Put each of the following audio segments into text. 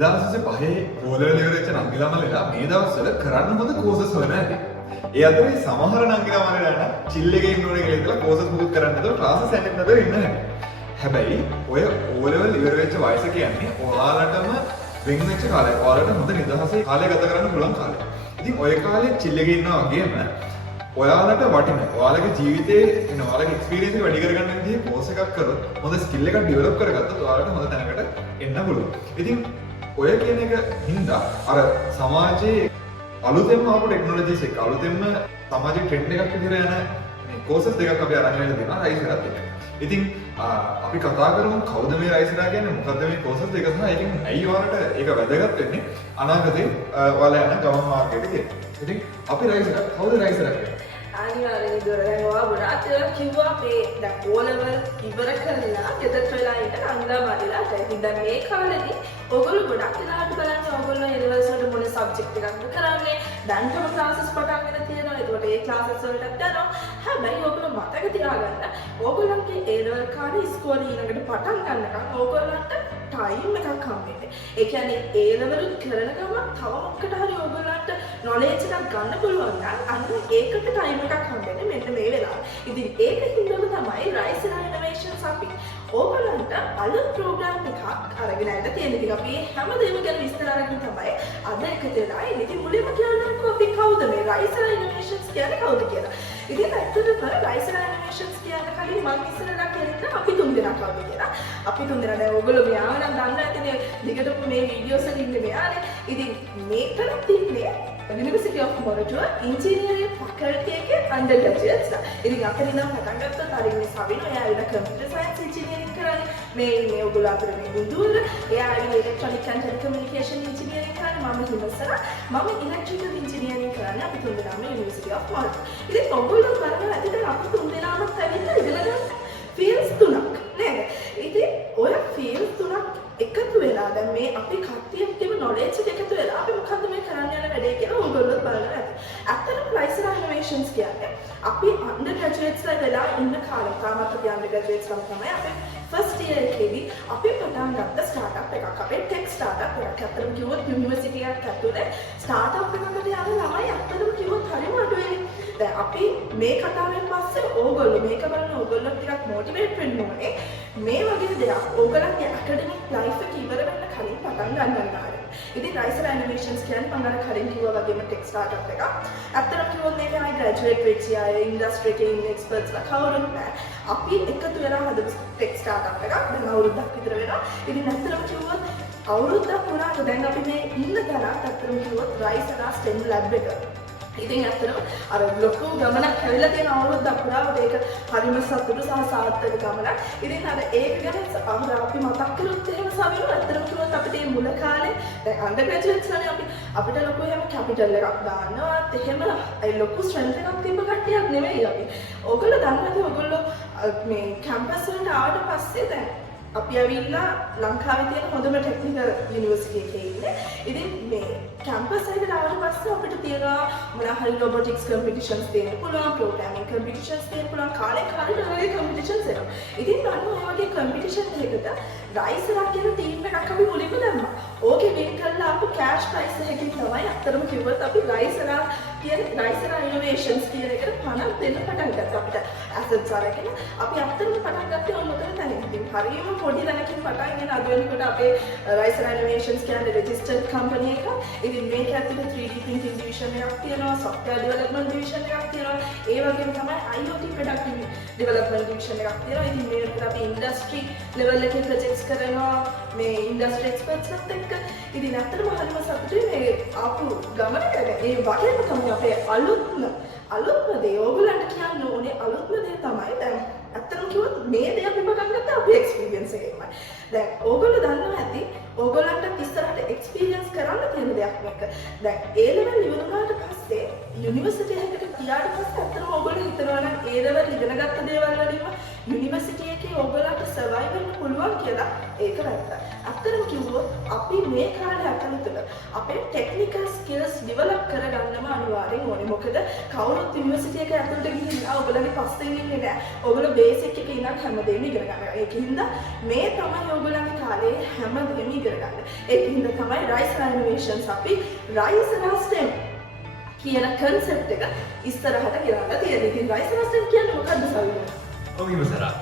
දෙදහස පහේ ඕලෙවල් ඉවර වෙච්ච නංගිලාමලලා මේ දවස්වල කරන්න හොඳ කෝසස් හොයන ඇති. ඒ අතරේ සමහර නංගිලාමලලා නම් චිල් එකේ ඉන්න ඕනේ කියලා ඉතලා කෝසස් මුකුත් කරන්න නැතුව ක්ලාසස් යන්න නැතුව ඉන්න හැටි. හැබැයි ඔය ඕලෙවල් ඉවර වෙච්ච වයස කියන්නේ ඔයාලටම වෙන් වෙච්ච කාලය. ඔයාලට හොඳ නිදහසේ කාලය ගත කරන්න පුළුවන් කාලය. ඉතින් ඔය කාලේ චිල් එකේ ඉන්නවා වගේම ඔයාලට වටින ඔයාලගේ ජීවිතේ එන ඔයාලගේ එක්ස්පීරියන්ස් එක වැඩි කරගන්න විදිහේ කෝස් එකක් කරොත් හොඳ ස්කිල් එකක් ඩෙවලොප් කරගත්තොත් ඔයාලට හොඳ තැනකට එන්න පුළුවන්. ඉතින් ඔය කියන එක හින්දා අර සමාජයේ අලුතෙන්ම ආපු ටෙක්නොලොජිස් එක අලුතෙන්ම සමාජයේ ට්‍රෙන්ඩ් එකක් විදිහට යන මේ කෝසස් දෙකක් අපි අරන් යන්න දෙනවා රයිසරත් එක්ක. ඉතින් අපි කතා කරමු කවුද මේ රයිසරා කියන්නේ මොකද්ද මේ කෝසස් දෙක සහ ඒකෙන් ඇයි ඔයාලට ඒක වැදගත් වෙන්නේ අනාගතේ ඔයාලා යන ගමන් මාර්ගයට කියලා. ඉතින් අපි රයිසරා කවුද රයිසරා කියන්නේ? අනිවාර්යෙන් ඉදරගෙන ඔයා ගොඩාක් ඒවා කිව්වා මේ දැන් ඕලෙවල් ඉවර කරලා ගෙදරට වෙලා ඉන්න අංගාමාරිලාට. ඉතින් දැන් මේ කාලෙදී ඔයගොල්ලෝ ගොඩක් වෙලාවට බලන්න ඔයගොල්ලෝ ඉරිවර්ස් වලට මොන සබ්ජෙක්ට් එකක්ද කරන්නේ. දැන්ටම ක්ලාසස් පටන් ගෙන තියෙනවා. ඒකට ඒ ක්ලාසස් වලටත් යනවා. හැබැයි ඔයගොල්ලෝ මතක තියාගන්න ඔයගොල්ලන්ගේ ඒ කාලේ ඉස්කෝලේ ඊළඟට පටන් ගන්නකම් ඔයගොල්ලන්ට ටයිම් එකක් හම්බෙන්නේ. ඒ කියන්නේ ඒ ලෙවල් කරන ගමන් තව මොකකට හරි ඔයගොල්ලන්ට නොලෙජ් එකක් ගන්න පුළුවන් නම් අන්න ඒකට ටයිම් එකක් හම්බෙන්නේ මෙන්න මේ වෙලාව. ඉතින් ඒක හින්දාම තමයි රයිසලා ඉනෝවේෂන්ස් අපි ඔයගොල්ලන්ට අලුත් ප්‍රෝග්‍රෑම් එකක් අරගෙන යන්න තියෙන. ඉතින් අපි හැමදේම ගැන විස්තර අරගෙන තමයි අද එකතු වෙලා ඉන්නේ. ඉතින් මුලින්ම කියන්නම්කෝ අපි කවුද මේ රයිසලා ඉනෝවේෂන්ස් කියන්නේ කවුද කියලා. ඉතින් ඇත්තටම රයිසලා ඉනෝවේෂන්ස් කියන කලින් මම ඉස්සරලා කියන්නේ අපි තුන්දෙනා කවුද කියලා. අපි තුන්දෙනා දැන් ඔයගොල්ලෝ මෙයාව නම් දන්න ඇතිනේ. දිගටම මේ වීඩියෝස් වල ඉන්නේ මෙයානේ. ඉතින් මේකට ඉන්නේ University of Moratuwa Engineering Faculty එකේ undergraduates. ඉතින් අපේ නම් පටන් ගත්තොත් අර ඉන්නේ සවින එයා ඇවිල්ලා computer science engineering කරන්නේ. මේ ඉන්නේ ඔයගොල්ලෝ අතර මේ බුදුර එයා ඇවිල්ලා electronic and telecommunication engineering කරන්නේ. මම හිමසර මම electrical engineering කරන්නේ. අපි තුන්දෙනාම University of Moratuwa. ඉතින් ඔයගොල්ලෝ බලන්න ඇතිද අපි තුන්දෙනාම ඇවිල්ලා ඉගෙන ගන්න fields තුනක් නේද? ඉතින් ඔය fields තුනක් එකතු වෙලා දැන් මේ අපි කට්ටියකම knowledge එක එකතු වෙලා අපි මොකද්ද මේ කරන්න යන වැඩේ කියලා ඕගොල්ලෝ බලන්න ඇති. ඇත්තටම රයිසලා ඉනෝවේෂන්ස් කියන්නේ අපි undergraduates ලා වෙලා ඉන්න කාලේ තාමත් අපි undergraduates ලා තමයි අපි first year එකේදී අපි පටන් ගත්ත startup එකක්. අපේ tech startup එකක්. ඇත්තටම කිව්වොත් university එකක් ඇතුලේ startup එකකට යන ළමයි ඇත්තටම කිව්වොත් හරිම අඩුයි. දැන් අපි මේ කතාවෙන් පස්සේ ඕගොල්ලෝ මේක බලන ඕගොල්ලෝ ටිකක් motivate වෙන්න ඕනේ. මේ වගේ දෙයක් ඕගොල්ලන්ගේ academic life එක ඉවර වෙන්න කලින් පටන් ගන්න ඕනේ. ඉතින් රයිසලා ඉනෝවේෂන්ස් කියන්නේ මම අර කලින් කිව්වා වගේම ටෙක් ස්ටාර්ට්අප් එකක්. ඇත්තටම කිව්වොත් මේක ආයි ග්‍රැජුවේට් වෙච්ච අය, ඉන්ඩස්ට්‍රි එකේ ඉන්න එක්ස්පර්ට්ස් ලා කවුරුත් නැහැ. අපි එකතු වෙලා හදපු ටෙක් ස්ටාර්ට්අප් එකක්. දැන් අවුරුද්දක් විතර වෙනවා. ඉතින් ඇත්තටම කිව්වොත් අවුරුද්දක් වුණාට දැන් අපි මේ ඉන්න තැනත් ඇත්තටම කිව්වොත් රයිසලා STEM lab එක. ඉතින් ඇත්තටම අර ලොකු ගමනක් ඇවිල්ලා තියෙන අවුරුද්දක් පුරාවට ඒක හරිම සතුටු සහ සාර්ථක ගමනක්. ඉතින් අර ඒක ගැන අපි මතක් කළොත් එහෙම සමහරවිට ඇත්තටම කිව්වොත් අපිට මේ මුල කාලේ දැන් අන්ඩර්ග්‍රැජුවේට්ස් ලානේ අපිට ලොකු එහෙම කැපිටල් එකක් දාන්නවත් එහෙම ඒ ලොකු ස්ට්‍රෙන්ත් එකක් තිබ්බ කට්ටියක් නෙවෙයි අපි. ඔයගොල්ලෝ දන්නවද ඔයගොල්ලෝ මේ කැම්පස් වලට ආවට පස්සේ දැන් අපි ඇවිල්ලා ලංකාවේ තියෙන හොඳම ටෙක්නිකල් යුනිවර්සිටි එකේ ඉන්නේ. ඉතින් මේ කැම්පස් එකට ආවට පස්සේ අපිට තියෙනවා මොනවා හරි robotics competitions තියෙන්න පුළුවන්, programming competitions තියෙන්න පුළුවන්, කාලේ වගේ competitions එනවා. ඉතින් අන්න ඔය වගේ competition එකකට රයිසලා කියන ටීම් එකක් අපි මුලින්ම දැම්මා. ඕකේ වින් කරලා ආපු cash prize එකකින් තමයි අත්‍තරම කිව්වොත් අපි රයිසලා කියන රයිසලා ඉනෝවේෂන්ස් කියන එකට පණක් දෙන්න පටන් ගත්තා. අපිට assets අරගෙන අපි අත්‍තරම පටන් ගත්තේ ඔන්න ඔතන තැනින්. ඉතින් හරියම පොඩි දැනකින් පටන් ගෙන අද වෙනකොට අපේ රයිසලා ඉනෝවේෂන්ස් කියන්නේ registered company එක. ඉතින් මේක ඇතුලේ 3D printing division එකක් තියෙනවා, software development division එකක් තියෙනවා. ඒ වගේම තමයි IoT product development division එකක් තියෙනවා. ඉතින් මේකට අපි industry level එකේ projects කරනවා මේ industry experts ලාත් එක්ක. ඉතින් ඇත්තටම හරිම සතුටුයි මේ ආපු ගමනට. ඒ වගේම තමයි අපේ අලුත්ම දේ ඕගොල්ලන්ට කියන්න ඕනේ අලුත්ම දේ තමයි දැන් ඇත්තටම කිව්වොත් මේ දේ අපි පටන් ගත්තා අපේ එක්ස්පීරියන්ස් එකෙන්මයි. දැන් ඕගොල්ලෝ දන්නවා ඇති ඕගොල්ලන්ට ඉස්සරහට එක්ස්පීරියන්ස් කරන්න තියෙන දෙයක් මේක. දැන් ඒ ලෙවල් ඉවරුනාට පස්සේ යුනිවර්සිටි එකකට ගියාට පස්සේ ඇත්තටම ඕගොල්ලෝ හිතනවා නම් ඒ ලෙවල් ඉගෙන ගත්ත දේවල් වලින්ම යුනිවර්සිටි එකේ ඕගොල්ලන්ට සර්වයිව් වෙන්න පුළුවන් පුළුවන් කියලා ඒක වැරද්දයි. අත්‍තරම කිව්වොත් අපි මේ කාලේ අතනතර අපේ ටෙක්නිකල් ස්කිල්ස් ඩෙවලොප් කරගන්නම අනිවාර්යෙන් ඕනේ. මොකද කවුරුත් යුනිවර්සිටි එක ඇතුළට ගිහිල්ලා ඔයගොල්ලන්ගේ පස්සෙන් ඉන්නේ නැහැ. ඔයගොල්ලෝ බේසික් එක ඉඳන් හැමදේම ඉගෙන ගන්නවා. ඒකින්ද මේ තමයි ඔයගොල්ලන්ගේ කාලේ හැමදේම ඉගෙන ගන්න. ඒකින්ද තමයි රයිසරා ඉනෝවේෂන්ස් අපි රයිසරා STEM කියන කන්සෙප්ට් එක ඉස්සරහට ගෙනල්ලා තියෙනවා. ඉතින් රයිසරා STEM කියන්නේ මොකක්ද සවිනා? ඔව් ඉවසරා.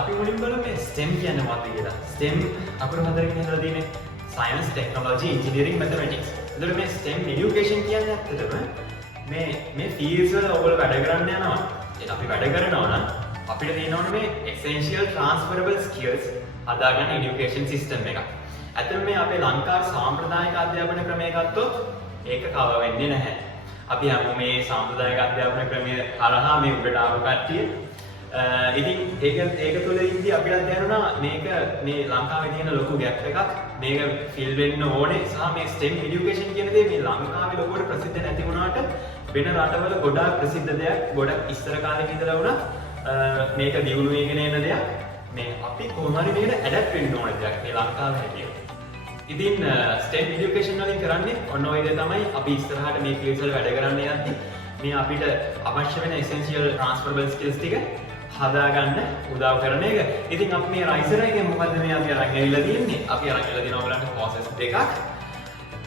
අපි මුලින් බලමු මේ STEM කියන්නේ මොකක්ද කියලා. STEM අකුරු හතරකින් හදලා තියෙන්නේ Science, Technology, Engineering, Mathematics. ඒතර මේ STEM education කියන්නේ ඇත්තටම මේ fields වල ඔයගොල්ලෝ වැඩ කරන්න යනවා. ඒක අපි වැඩ කරනවා නම් අපිට තියෙනවනේ මේ essential transferable skills හදාගන්න education system එකක්. ඇත්තටම මේ අපේ ලංකාවේ සාම්ප්‍රදායික අධ්‍යාපන ක්‍රමය ගත්තොත් ඒක කව වෙන්නේ නැහැ. අපි හැමෝම මේ සාම්ප්‍රදායික අධ්‍යාපන ක්‍රමය හරහා මේ උඩට ආව කට්ටිය ඉතින් ඒක තුළින්දී අපිට දැනුණා මේක මේ ලංකාවේ තියෙන ලොකු ගැප් එකක් මේක ෆිල් වෙන්න ඕනේ සහ මේ STEM education කියන දේ මේ ලංකාවේ ලොකුවට ප්‍රසිද්ධ නැති වුණාට වෙන රටවල ගොඩාක් ප්‍රසිද්ධ දෙයක් ගොඩක් ඉස්සර කාලෙක ඉඳලා වුණත් මේක දියුණු වෙගෙන එන දෙයක් මේ අපි කොහොම හරි මේකට ඇඩැප්ට් වෙන්න ඕන දෙයක් මේ ලංකාවේ හැටියට. ඉතින් STEM education වලින් කරන්නේ ඔන්න ඔය දේ තමයි අපි ඉස්සරහට මේ fields වල වැඩ කරන්න යද්දි මේ අපිට අවශ්‍ය වෙන essential transferable skills ටික හදාගන්න උදව් කරන එක. ඉතින් අපි මේ රයිසර් එකේ මොකද්ද මේ අපි අරන් ඇවිල්ලා තියෙන්නේ? අපි අරන් ඇවිල්ලා තියෙනවා ඔයගලන්ට courses දෙකක්.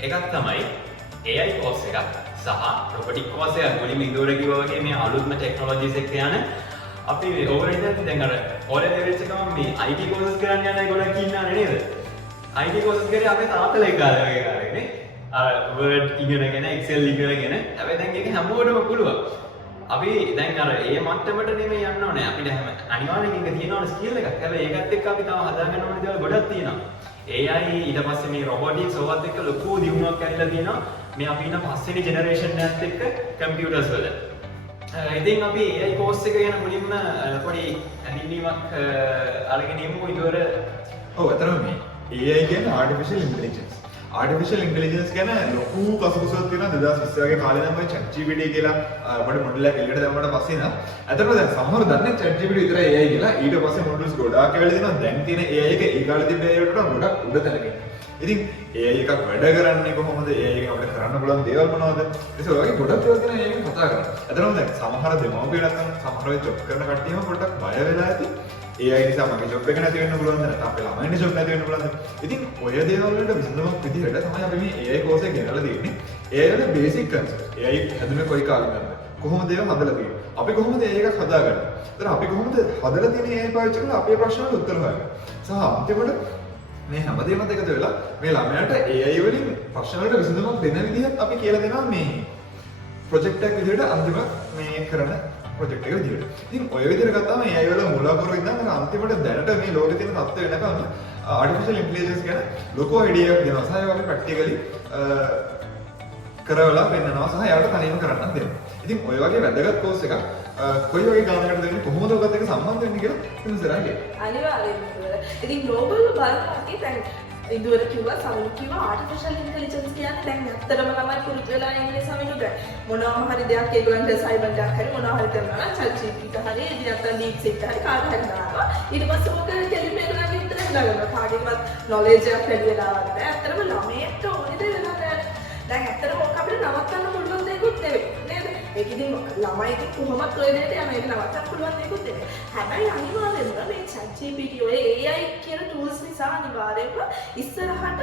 එකක් තමයි AI course එකක් සහ robotic course එකක්. මුලින්ම ඉදෝර කිව්වා වගේ මේ අලුත්ම technologies එක්ක යන අපි ඕගොල්ලන්ට දැන් අර ඔය ලෙවල්ස් එකම මේ IT courses කරන්න යන අය ගොඩක් ඉන්නා නේද? IT courses කරේ අපේ තාත්තලා ඒ කාලේ වගේ කාලෙකනේ. අර Word ඉගෙනගෙන Excel ඉගෙනගෙන හැබැයි දැන් ඒක හැමෝටම පුළුවන්. අපි දැන් අර ඒ මට්ටමට නෙමෙයි යන්න ඕනේ. අපිට හැම අනිවාර්යෙන් ඉන්න තියෙනවා ස්කිල් එකක්. හැබැයි ඒකත් එක්ක අපි තව හදාගන්න ඕනේ දේවල් ගොඩක් තියෙනවා. AI ඊට පස්සේ මේ robotics ඔවත් එක්ක ලොකු දියුණුවක් ඇවිල්ලා තියෙනවා. මේ අපි ඉන්න පස්වෙනි ජෙනරේෂන් එකත් එක්ක කම්පියුටර්ස් වල. ඉතින් අපි AI course එක ගැන මුලින්ම පොඩි හැඳින්වීමක් අරගෙන ඉමු ඊටවර. ඔව් අතරම මේ AI කියන්නේ artificial intelligence. ආටිෆිෂල් ඉන්ටෙලිජන්ස් ගැන ලොකු කසුකුසක් තියෙනවා 2020 වගේ කාලේ නම් ඔය ChatGPT කියලා අපේ මොඩල් එකක් එළියට දැම්මට පස්සේ නම් අතන දැන් සමහරව දන්නේ ChatGPT විතරයි AI කියලා ඊට පස්සේ මොඩල්ස් ගොඩාක් වෙලා දෙනවා දැන් තියෙන AI එක ඒ කාලේ තිබ්බ AI වලට ගොඩක් උඩ තැනකින්. ඉතින් AI එකක් වැඩ කරන්නේ කොහොමද? AI එකෙන් අපිට කරන්න පුළුවන් දේවල් මොනවද? ඒක ඔයගේ ගොඩක් දේවල් ගැන AI එකෙන් කතා කරනවා. අතන දැන් සමහර දෙමව්පියෝ නැත්නම් සමහර වෙලාවට ජොබ් කරන කට්ටියම පොඩ්ඩක් බය වෙලා ඇති. AI නිසා මගේ ජොබ් එක නැති වෙන්න පුළුවන් නැත්නම් අපේ ළමයින්ගේ ජොබ් නැති වෙන්න පුළුවන්. ඉතින් ඔය දේවල් වලට විසඳුමක් විදිහට තමයි අපි මේ AI course එක ගෙනල්ලා දෙන්නේ. AI වල බේසික් කන්සෙප්ට්. AI හැදුනේ කොයි කාලෙකද? කොහොමද ඒවා හදලා තියෙන්නේ? අපි කොහොමද AI එකක් හදාගන්නේ? ඒතර අපි කොහොමද හදලා තියෙන AI පාවිච්චි කරලා අපේ ප්‍රශ්නවලට උත්තර හොයන්නේ? සහ අන්තිමට මේ හැමදේමත් එකතු වෙලා මේ ළමයාට AI වලින් ප්‍රශ්න වලට විසඳුමක් දෙන විදිහත් අපි කියලා දෙනවා මේ ප්‍රොජෙක්ට් එකක් විදිහට අන්තිම මේ කරන ප්‍රොජෙක්ට් එක විදිහට. ඉතින් ඔය විදිහට ගත්තාම AI වල මූලාකරු ඉඳන් අන්තිමට දැනට මේ ලෝකේ තියෙන තත්ත්වය වෙනකම් ආටිෆිෂල් ඉන්ටෙලිජන්ස් ගැන ලොකු අයිඩියාවක් දෙනවා. සහ ඒක අපි ප්‍රැක්ටිකලි කරවලා පෙන්නනවා සහ යාට තනියම කරන්නත් දෙනවා. ඉතින් ඔය වගේ වැදගත් කෝස් එකක් කොයි වගේ ගානකට දෙන්නේ කොහොමද ඔයගත් එක්ක සම්බන්ධ වෙන්නේ කියලා ඉතින් අනිවාර්යයෙන්ම. ඉතින් ග්ලෝබල් බලපාති දැන් ඉදුවර කිව්වා සමනු කිව්වා ආටිෆිෂල් ඉන්ටෙලිජන්ස් කියන්නේ දැන් ඇත්තටම ළමයි පුරුදු වෙලා ඉන්නේ සමනු දැන් මොනවාම හරි දෙයක් ඒගොල්ලන්ට අසයින්මන්ට් එකක් හරි මොනවා හරි කරනවා නම් ChatGPT හරි ඉතින් නැත්තම් DeepSeek හරි කාට හරි දානවා ඊට පස්සේ ඔක ටෙලිම එකකට විතර හදාගන්නවා කාගෙවත් නොලෙජ් එකක් වැඩි වෙලාවක් නැහැ ඇත්තටම ළමයට ඕනේ දේ වෙනවා දැන් ඇත්තටම ඔක අපිට නවත්තන්න පුළුවන් දෙයක්වත් නෙවෙයි නේද ඒක ඉතින් ළමයි ඉතින් කොහොමත් ඔය දෙයට යන එක නවත්තන්න පුළුවන් දෙයක්වත් නෙවෙයි හැබැයි අනිවාර්යෙන්ම මේ ChatGPT ඔය AI කියන tools නිසා අනිවාර්යෙන්ම ඉස්සරහට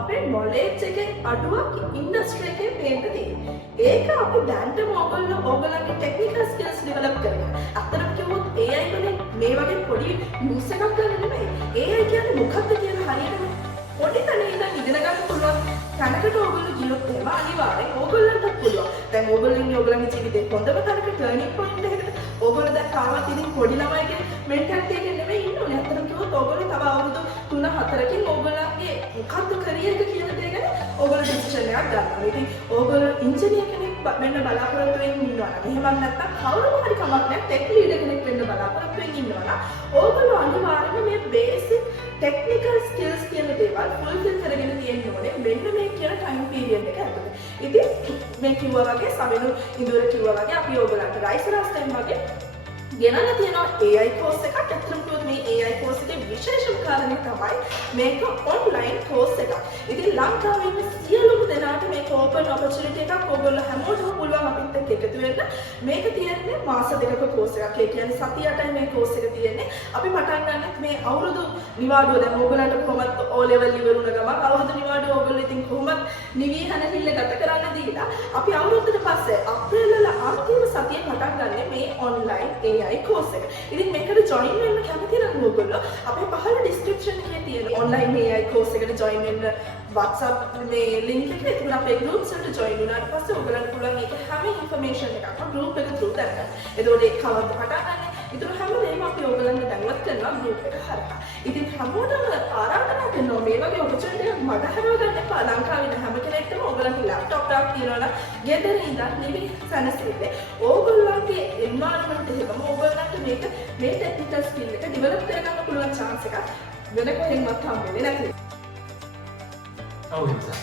අපේ knowledge එකේ අඩුවක් ඉන්ඩස්ට්‍රි එකේ පේන්න තියෙනවා. ඒක අපි දැන්ටම ඔයගොල්ලන්ගේ technical skills develop කරගන්න. අත්‍තරම කිව්වොත් AI වලින් මේ වගේ පොඩි use එකක් ගන්න නෙමෙයි. AI කියන්නේ මොකක්ද කියලා හරියටම පොඩි තැනින් ඉඳන් ඉගෙන ගන්න පුළුවන්. තැනකට ඔයගොල්ලෝ ගියොත් එහෙම අනිවාර්යෙන් ඔයගොල්ලන්ට පුළුවන්. දැන් ඔයගොල්ලන්ගේ ජීවිතේ හොඳම තැනක turning point එකකට ඔයගොල්ලෝ දැන් තාමත් ඉතින් පොඩි ළමයිගේ mentality එකෙන් නෙමෙයි ඉන්නේ. අත්‍තරම කිව්වොත් ඔයගොල්ලෝ තව අවුරුදු 3-4කින් ඔයගොල්ලන්ගේ මොකක්ද career එක කියන දේ ගැන ඔයගොල්ලෝ decision එකක් ගන්නවා. ඉතින් ඔයගොල්ලෝ engineer කෙනෙක් වෙන්න බලාපොරොත්තු වෙමින් ඉන්නවා නම් එහෙම නැත්නම් කවුරුම හරි කමක් නැහැ tech leader කෙනෙක් වෙන්න බලාපොරොත්තු වෙමින් ඉන්නවා නම් ඔයගොල්ලෝ අනිවාර්යයෙන්ම මේ basic technical skills කියන දේවල් fulfill කරගෙන තියෙන්න ඕනේ මෙන්න මේ කියන time period එක ඇතුළේ. ඉතින් මේ කිව්වා වගේ සමනු ඉදුවර කිව්වා වගේ අපි ඔයගොල්ලන්ට රයිසර් STEM වගේ ගෙනල්ලා තියෙනවා AI course එකක්. ඇත්තටම කිව්වොත් මේ AI course එකේ විශේෂම කාරණේ තමයි මේක ඔන්ලයින් කෝස් එකක්. ඉතින් ලංකාවේ ඉන්න සියලුම දෙනාට මේක ඕපන් ඔපචුනිටි එකක්. ඔයගොල්ලෝ හැමෝටම පුළුවන් අපිත් එක්ක එකතු වෙන්න. මේක තියෙන්නේ මාස දෙකක කෝස් එකක්. ඒ කියන්නේ සති 8යි මේ කෝස් එක තියෙන්නේ. අපි පටන් ගන්නෙත් මේ අවුරුදු නිවාඩුව දැන් ඕගොල්ලන්ට කොහොමද O level ඉවර වුණ ගමන් අවුරුදු නිවාඩුව ඕගොල්ලෝ ඉතින් කොහොමද නිවි හැනහිල්ල ගත කරන්න දීලා අපි අවුරුද්දට පස්සේ අප්‍රේල් වල අන්තිම සතියේ පටන් ගන්න මේ ඔන්ලයින් AI කෝස් එක. ඉතින් මේකට ජොයින් වෙන්න කැමති නම් ඕගොල්ලෝ අපේ පහළ ඩිස්ක්‍රිප්ෂන් එකේ තියෙන ඔන්ලයින් AI කෝස් එකට ජොයින් වෙන්න WhatsApp මේ link එක එතන අපේ groups වලට join වුණාට පස්සේ ඔයගලන්ට පුළුවන් ඒක හැම information එකක්ම group එක through දරගන්න. එතකොට ඒක කවද්ද පටන් ගන්න. ඊටු හැමදේම අපි ඔයගලන්ට දැන්වත් කරනවා group එක හරහා. ඉතින් හැමෝටම ආරාධනා කරනවා මේ වගේ opportunity එකක් මට හරව ගන්න එපා. ලංකාවේ ඉන්න හැම කෙනෙක්ටම ඔයගලන්ට laptop එකක් තියෙනවා නම් ගෙදර ඉඳන් නිවි සැනසෙන්නේ. ඕගොල්ලන්ගේ environment එකම ඔයගලන්ට මේ technical skill එක develop කරගන්න පුළුවන් chance එකක් වෙන කොහෙන්වත් හම්බෙන්නේ නැති. ඔව් හිමසා.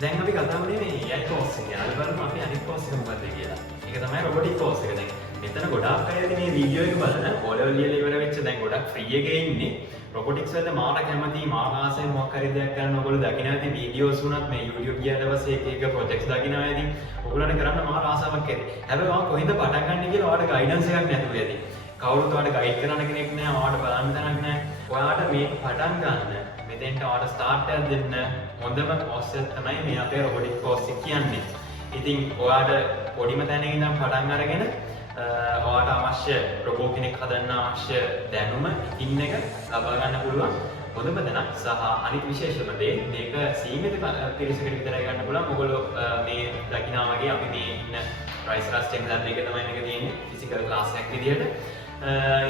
දැන් අපි කතා කරන්නේ මේ AI course එක. අපි බලමු අපි අනිත් course එක මොකක්ද කියලා. ඒක තමයි robotic course එක. දැන් මෙතන ගොඩාක් අය මේ වීඩියෝ එක බලන O level ලියලා ඉවර වෙච්ච දැන් ගොඩක් free එකේ ඉන්නේ. robotics වලට මාර කැමති මාර ආසයි මොකක් හරි දෙයක් කරන්න ඔයගොල්ලෝ දකින්න ඇති වීඩියෝස් උනත් මේ YouTube ගියාට පස්සේ එක projects දකින්න ඇති. ඔයගොල්ලන්ට කරන්න මාර ආසාවක් ඇති. හැබැයි මම කොහෙන්ද පටන් ගන්න කියලා ඔයාලට guidance එකක් නැතුව ඇති. කවුරුත් ඔයාලට guide කරන්න කෙනෙක් නැහැ. ඔයාලට බලන්න තැනක් නැහැ. ඔයාලට මේ පටන් ගන්න මෙතෙන්ට ඔයාලට start එකක් දෙන්න හොඳම course එක තමයි මේ අපේ robotic course එක කියන්නේ. ඉතින් ඔයාලට පොඩිම තැනක ඉඳන් පටන් අරගෙන ඔයාලට අවශ්‍ය රොබෝ කෙනෙක් හදන්න අවශ්‍ය දැනුම ඉන්න එක ලබා ගන්න පුළුවන් හොඳම තැනක්. සහ අනිත් විශේෂම දේ මේක සීමිත පිරිසකට විතරයි ගන්න පුළුවන්. ඔයගොල්ලෝ මේ දකිනා වගේ අපි මේ ඉන්න රයිසරස් STEM lab එකේ තමයි මේක තියෙන්නේ ෆිසිකල් ක්ලාස් එකක් විදියට.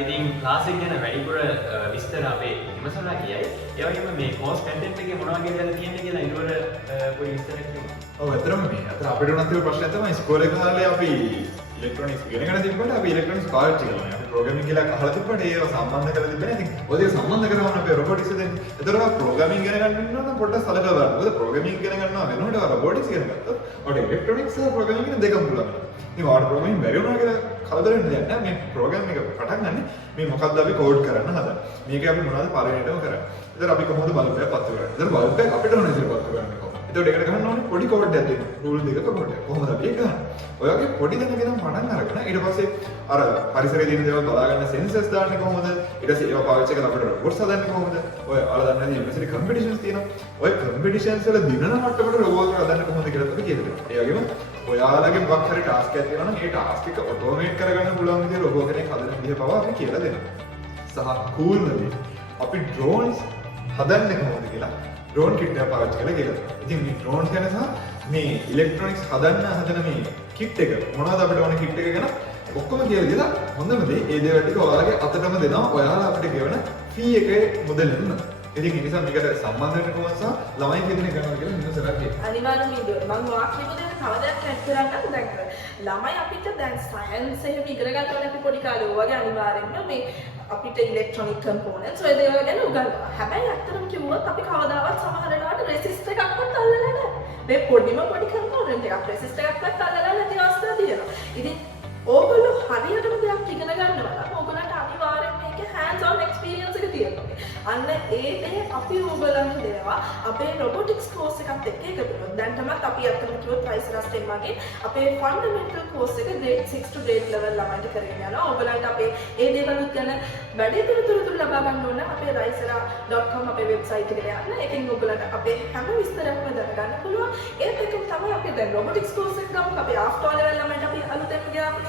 ඉතින් ක්ලාස් එක ගැන වැඩිපුර විස්තර අපේ විමසලා කියයි. ඒ වගේම මේ course content එකේ මොනවා වගේ දේවල් තියෙන්නේ කියලා ඊළඟ පොඩි විස්තරයක් කියමු. ඔව් ඇත්තටම මේ අතර අපිට උනත් තියෙන ප්‍රශ්නය තමයි ඉස්කෝලේ කාලේ අපි ඉලෙක්ට්‍රොනික්ස් ඉගෙන ගන්න තිබ්බට අපි ඉලෙක්ට්‍රොනික්ස් පාවිච්චි කරනවා. අපි ප්‍රෝග්‍රෑමින් කියලා අහලා තිබ්බට ඒව සම්බන්ධ කරලා තිබ්බේ නැහැ. ඉතින් ඔය දෙක සම්බන්ධ කරගන්න අපේ රොබොටික්ස් දෙන්නේ. ඒතරම් ප්‍රෝග්‍රෑමින් ඉගෙන ගන්න ඉන්නවා නම් පොඩ්ඩක් සලකලා බලන්න. මොකද ප්‍රෝග්‍රෑමින් ඉගෙන ගන්නවා වෙනකොට රොබොටික්ස් ඉගෙන ගත්තොත් ඔයාලට ඉලෙක්ට්‍රොනික්ස් සහ ප්‍රෝග්‍රෑමින් කියන දෙකම පුළුවන්. ඉතින් ඔයාලට ප්‍රෝග්‍රෑමින් බැරි වුණා කියලා කලබල වෙන්න දෙයක් නැහැ. මේ ප්‍රෝග්‍රෑම් එක පටන් ගන්න මේ මොකක්ද අපි කෝඩ් කරන්න හදන්නේ. මේක අපි මොනවද පළවෙනිටම කරන්නේ. ඒතර අපි කොහොමද බල්බ් එක පත්තු කරන්නේ. ඒතර බල්බ් එක අපිට ඕන විදිහට පත්තු කරන්න කොහොමද. ඒතකොට ඒකට ගන්න ඕනේ පොඩි කෝඩ් එකක් දෙන්න. රූල් දෙකක කෝඩ් එක. කොහොමද අපි ඒක ගන්න. ඔය වගේ පොඩි දෙයක් ඉදන් පටන් අරගෙන ඊට පස්සේ අර පරිසරයේ තියෙන දේවල් බලා ගන්න සෙන්සර්ස් දාන්නේ කොහොමද. ඊට පස්සේ ඒවා පාවිච්චි කරලා අපිට රොබොට්ස් හදන්නේ කොහොමද. ඔය අහලා දන්නේ නැති යුනිවර්සිටි කම්පිටිෂන්ස් තියෙනවා. ඔය කම්පිටිෂන්ස් වල දිනන මට්ටමට රොබෝට් එක හදන්නේ කොහොමද කියලා අපි කියලා දෙනවා. ඒ වගේම ඔයාලගේ මොකක් හරි ටාස්ක් එකක් තියෙනවා නම් ඒ ටාස්ක් එක ඔටෝමේට් කරගන්න පුළුවන් විදිහට රොබෝ කෙනෙක් හදන විදිහ පවා අපි කියලා දෙනවා. සහ කූල් නේද අපි ඩ්‍රෝන්ස් හදන්නේ කොහොමද කියලා ඩ්‍රෝන් කිට් එක පාවිච්චි කරලා කියලා දෙනවා. ඉතින් මේ ඩ්‍රෝන්ස් ගැන සහ මේ ඉලෙක්ට්‍රොනික්ස් හදන මේ කිට් එක මොනවද අපිට ඕන කිට් එක ගැන ඔක්කොම කියලා දීලා හොඳම දේ ඒ දේවල් ටික ඔයාලගේ අතටම දෙනවා. ඔයාලා අපිට ගෙවන ෆී එකේ මුදලින්ම. ඉතින් ඒ නිසා මේකට සම්බන්ධ වෙන්න කොහොමද සහ ළමයි කෙනෙක් කරනවා කියලා මම සරක් කියනවා. අනිවාර්යයෙන්ම මම වාක් කියපු දේ තව දෙයක් ඇඩ් කරන්න දැන් ළමයි අපිට දැන් සයන්ස් එහෙම ඉගෙන ගන්න ඕනේ අපි පොඩි කාලේ වගේ අනිවාර්යෙන්ම මේ අපිට ඉලෙක්ට්‍රොනික කම්පොනන්ට්ස් ඔය දේවල් ගැන උගන්වනවා. හැබැයි ඇත්තටම කිව්වොත් අපි කවදාවත් සමහර වෙලාවට රෙසිස්ටර් එකක්වත් අල්ලලා නැහැ. මේ පොඩිම පොඩි කම්පොනන්ට් එකක් රෙසිස්ටර් එකක්වත් අල්ලලා නැති අවස්ථා තියෙනවා. ඉතින් ඕගොල්ලෝ හරියටම දෙයක් ඉගෙන ගන්නවා නම් ඕගොල්ලන්ට අනිවාර්යෙන් මේකේ hands on experience එක තියෙනවා. අන්න ඒ දේ අපි ඕගොල්ලන්ට දෙනවා අපේ robotics course එකත් එක්ක එකතු වෙනවා. දැන් තමයි අපි අතන කිව්වොත් රයිසරස් STEM වගේ අපේ fundamental course එක grade 6 to grade level ළමයින්ට කරගෙන යනවා. ඕගොල්ලන්ට අපේ ඒ දේවල් ගැන වැඩි තොරතුරු ලබා ගන්න ඕන අපේ raisera.com අපේ website එකට යන්න. ඒකෙන් ඕගොල්ලන්ට අපේ හැම විස්තරයක්ම දැනගන්න පුළුවන්. ඒත් එක්කම තමයි අපි දැන් robotics course එක ගමු. අපි after level ළමයින්ට අපි අලුතෙන් ගියාපු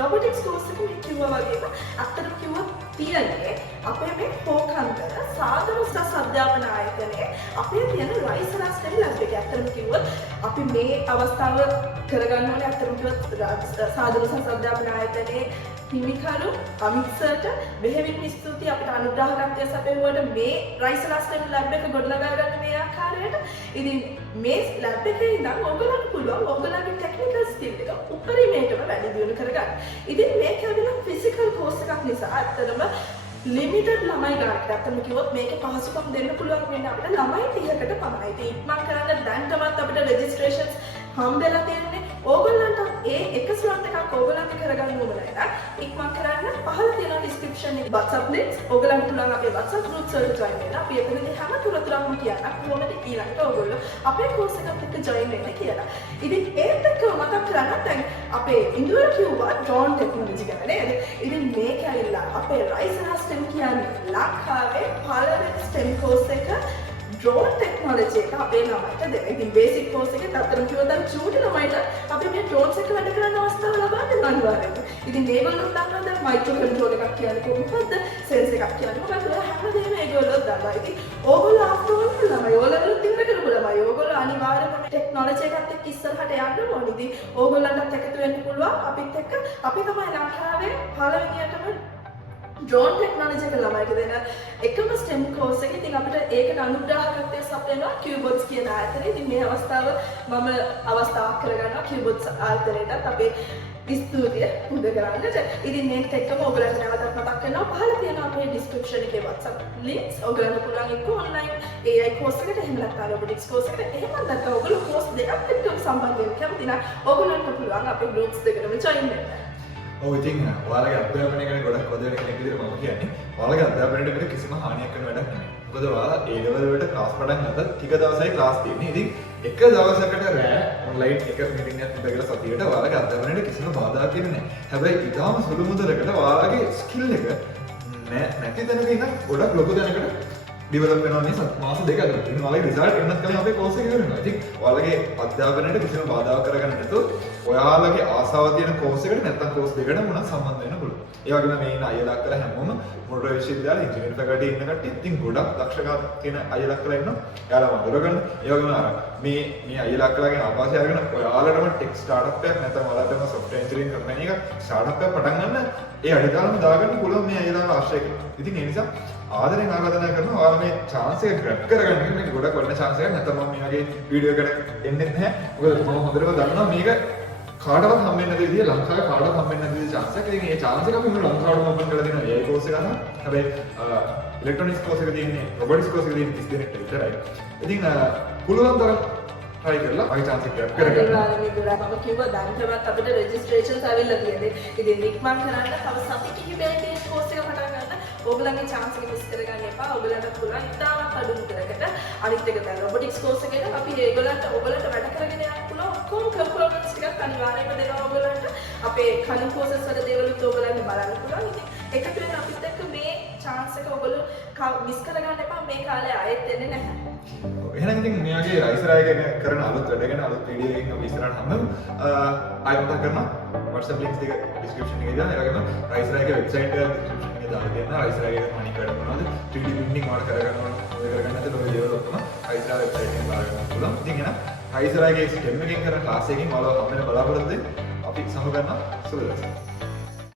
robotics course එක මේ කිව්වා වගේම අත්තටම කිව්වොත් තියෙන්නේ අපේ මේ පෝකන්දර සාධන උසස් අධ්‍යාපන ආයතනයේ අපේ තියෙන රයිසරස් STEM lab එක. අත්තටම කිව්වොත් අපි මේ අවස්ථාව කරගන්න ඕනේ අත්තටම කිව්වොත් සාධන උසස් අධ්‍යාපන ආයතනයේ හිමිකරු අමිත් සර්ට බෙහෙවින් ස්තුතියි අපිට අනුග්‍රහකත්වය සැපයුවට මේ රයිසරස් STEM lab එක ගොඩනගා ගන්න මේ ආකාරයට. ඉතින් මේ lab එකේ ඉඳන් ඔයගොල්ලන්ට පුළුවන් ඔයගොල්ලන්ගේ technical skill එක උපරිමයටම වැඩි දියුණු කරගන්න. ඉතින් මේක ඇවිල්ලා physical course එකක් නිසා අත්තටම limited ළමයි ගන්නට අත්තම කිව්වොත් මේකේ පහසුකම් දෙන්න පුළුවන් වෙන්නේ අපිට ළමයි 30කට පමණයි. ඉතින් ඉක්මන් කරන්න දැන් තමත් අපිට registrations හම්බෙලා තියෙන්නේ. ඕගොල්ලන්ට ඒ එක ස්ලොට් එකක් ඕගොල්ලන්ට කරගන්න ඕන නම් ඉක්මන් කරන්න පහළ තියෙන ඩිස්ක්‍රිප්ෂන් එකේ WhatsApp links ඕගොල්ලන්ට පුළුවන් අපේ WhatsApp group වලට join වෙන්න. අපි එතනදී හැම තුරතුරක්ම කියන්න කොහොමද ඊළඟට ඕගොල්ලෝ අපේ course එකත් එක්ක join වෙන්න කියලා. ඉතින් ඒත් එක්ක මතක් කරගන්න දැන් අපේ ඉන්දුවර කිව්වා drone technology ගැන නේද? ඉතින් මේක ඇවිල්ලා අපේ Risana STEM කියන්නේ ලංකාවේ පළවෙනි STEM course එක drone technology එක අපේ ළමයිට දෙන. ඉතින් basic course එකේ අතරම කිව්වොත් චූටි ළමයිට අපි මේ drones එක වැඩ කරන්න අවස්ථාව ලබා දෙන්න අනිවාර්යයෙන්ම. ඉතින් මේගොල්ලෝ දන්නවා දැන් micro control එකක් කියන්නේ කොහොමද? sense එකක් කියන්නේ මොකක්ද? ඔය හැමදේම ඒගොල්ලෝ දන්නවා. ඉතින් ඕගොල්ලෝ after all ළමයි ඕලෙවල් ඉවර කරපු ළමයි. ඕගොල්ලෝ අනිවාර්යයෙන්ම technology එකත් එක්ක ඉස්සරහට යන්න ඕනේ. ඉතින් ඕගොල්ලන්ටත් එකතු වෙන්න පුළුවන් අපිත් එක්ක. අපි තමයි ලංකාවේ පළවෙනියටම drone technology එක ළමයිට දෙන එකම STEM course එක. ඉතින් අපිට ඒකට අනුග්‍රහකත්වය සපයනවා Qbots කියන ආයතනය. ඉතින් මේ අවස්ථාව මම අවස්ථාවක් කරගන්නවා Qbots ආයතනයටත් අපේ ස්තුතිය පුද කරන්නට. ඉතින් මේත් එක්කම ඔයගලන්ට නැවතත් මතක් කරනවා පහළ තියෙන අපේ description එකේ WhatsApp links ඔයගලන්ට පුළුවන් එක්ක online AI course එකට එහෙම නැත්නම් robotics course එකට එහෙම නැත්නම් ඔයගොල්ලෝ course දෙකක් එක්ක සම්බන්ධ වෙන්න කැමති නම් ඔයගලන්ට පුළුවන් අපේ groups දෙකටම join වෙන්න. ඔව් ඉතින් ඔයාලගේ අධ්‍යාපනය ගැන ගොඩක් හොඳ වෙන කෙනෙක් විදිහට මම කියන්නේ ඔයාලගේ අධ්‍යාපනයට මේක කිසිම හානියක් කරන වැඩක් නෙමෙයි. මොකද ඔයාලා A level වලට ක්ලාස් පටන් ගත්තත් ටික දවසයි ක්ලාස් තියෙන්නේ. ඉතින් එක දවසකට රෑ ඔන්ලයින් එක මීටින් එකක් තිබ්බ කියලා සතියට ඔයාලගේ අධ්‍යාපනයට කිසිම බාධාවක් එන්නේ නැහැ. හැබැයි ඊටාම සුළු මුදලකට ඔයාලගේ ස්කිල් එක නැති තැනක ඉඳන් ගොඩක් ලොකු තැනකට ඩිවලොප් වෙනවා මේ මාස දෙක ඇතුළත. ඉතින් ඔයාලගේ රිසල්ට් එන්නත් කලින් අපේ කෝස් එක ඉවර වෙනවා. ඉතින් ඔයාලගේ අධ්‍යාපනයට කිසිම බාධාවක් කරගන්න නැතුව ඔයාලගේ ආසාව තියෙන කෝස් එකට නැත්නම් කෝස් දෙකකට මොනක් සම්බන්ධ වෙන්න පුළුවන්. ඒ වගේම මේ ඉන්න අයලා කරලා හැමෝම මොඩර් විශ්වවිද්‍යාලේ ඉංජිනේරින් ෆැකල්ටි ඉන්න කට්ටිය ඉතින් ගොඩක් දක්ෂකම් තියෙන අයලා කරලා ඉන්නවා. එයාලා වඳුර ගන්න. ඒ වගේම අර මේ අයලා කරලාගෙන ආපාසය අරගෙන ඔයාලටම ටෙක් ස්ටාර්ට්අප් එකක් නැත්නම් ඔයාලටම සොෆ්ට්වෙයාර් එන්ජිනියරින් කම්පැනි එකක් ස්ටාර්ට්අප් එකක් පටන් ගන්න ඒ අඩිතාලම දාගන්න පුළුවන් මේ අයලාව ආශ්‍රය කරනවා. ඉතින් ඒ නිසා ආදරෙන් ආරාධනා කරනවා ඔයාලා මේ chance එක grab කරගන්න. මේක ගොඩක් වටින chance එකක්. නැත්නම් මම මේ වගේ වීඩියෝ එකකට එන්නේ නැහැ. මොකද මම හොඳටම දන්නවා මේක කාටවත් හම්බෙන්නේ නැති විදිය ලංකාවේ කාටවත් හම්බෙන්නේ නැති විදිය chance එකක්. ඉතින් මේ chance එක අපි මුළු ලංකාවටම open කරලා දෙනවා. AI course එක ගන්න. හැබැයි electronics course එක තියෙන්නේ robotics course එක තියෙන්නේ 30 දෙනෙක්ට විතරයි. ඉතින් පුළුවන් තරම් try කරලා ආයි chance එක grab කරගන්න. මම කිව්වා දැන්ටමත් අපිට registrations ඇවිල්ලා තියෙන්නේ. ඉතින් ඉක්මන් කරන්න තව සති කිහිපයකින් course එක පටන් ගන්න. ඕගොල්ලන්ගේ chance එක මිස් කරගන්න එපා. ඕගොල්ලන්ට පුළුවන් ඉතාමත් අඩු මුදලකට අනිත් එක දැන් robotics course එකේද අපි ඔයගොල්ලන්ට වැඩ කරගෙන යන්න පුළුවන් ඔක්කොම components ටිකක් අනිවාර්යයෙන්ම දෙනවා ඔයගොල්ලන්ට. අපේ කලින් courses වල දේවලුත් ඔයගොල්ලන්ට බලන්න පුළුවන්. ඉතින් එකතු වෙන අපිත් එක්ක මේ chance එක ඔයගොල්ලෝ මිස් කරගන්න එපා. මේ කාලේ ආයෙත් එන්නේ නැහැ. එහෙනම් ඉතින් මේ වගේ රයිසරාය ගැන කරන අලුත් වැඩ ගැන අලුත් වීඩියෝ එකකින් අපි ඉස්සරහට හම්බෙමු. ආයෙත් මතක් කරනවා WhatsApp links දෙක description එකේ දාන්න. ඒ වගේම රයිසරායගේ website එක description එකේ දාලා තියෙනවා. රයිසරායගේ මණි කඩ මොනවද 3D printing වල කරගන්න ඕන ඔය කරගන්න නැත්නම් ඔය දේවල් ඔක්කොම රයිසරා website එකෙන් දාලා ගන්න පුළුවන්. ඉතින් එහෙනම් රයිසරායගේ STEM එකෙන් කරන ක්ලාස් එකකින් ඔයාලව හම්බෙන්න බලාපොරොත්තු වෙන්න අපි සමු ගන්නවා. සුබ දවසක්.